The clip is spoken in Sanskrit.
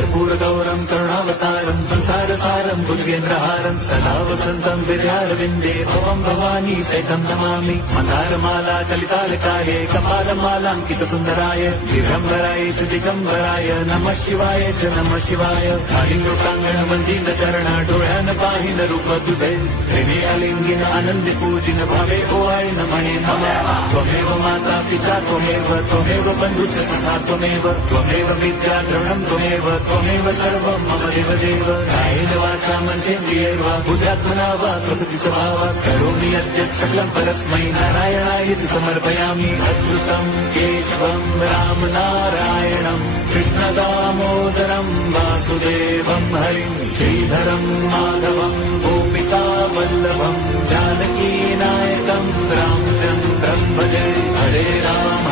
कर्पूरगौरं करुणावतारं संसारसारं भुजगेन्द्रहारं सदा वसन्तं विद्यारविन्दे भवं भवानी सहितं नमामि। मन्दारमाला कलितालकाय कपालमालाङ्कितसुन्दराय दिगम्बराय च दिगम्बराय नमः शिवाय च नमः शिवाय। कालिङ्गोटाङ्गणमन्दिरचरण डोळ्यान पाहिन रूप तुझे त्रिने अलिंगिन आनंदी पूजिन भावे ओवाळी नमणे नमः। त्वमेव माता पिता त्वमेव बन्धुश्च सखा त्वमेव विद्या द्रवणं त्वमेव सर्वं मम देवदेव। कायेन वाचा मनसेन्द्रियैर्वा बुद्ध्यात्मना वा प्रकृति स्वभावात् करोमि यद्यत् सकलं परस्मै नारायणायेति समर्पयामि। अच्युतं केशवं राम नारायणं कृष्णदामोदरं वासुदेवं हरिं श्रीधरं माधवं गोपिका वल्लभं जानकीनायकं रामचन्द्रं भजे। हरे राम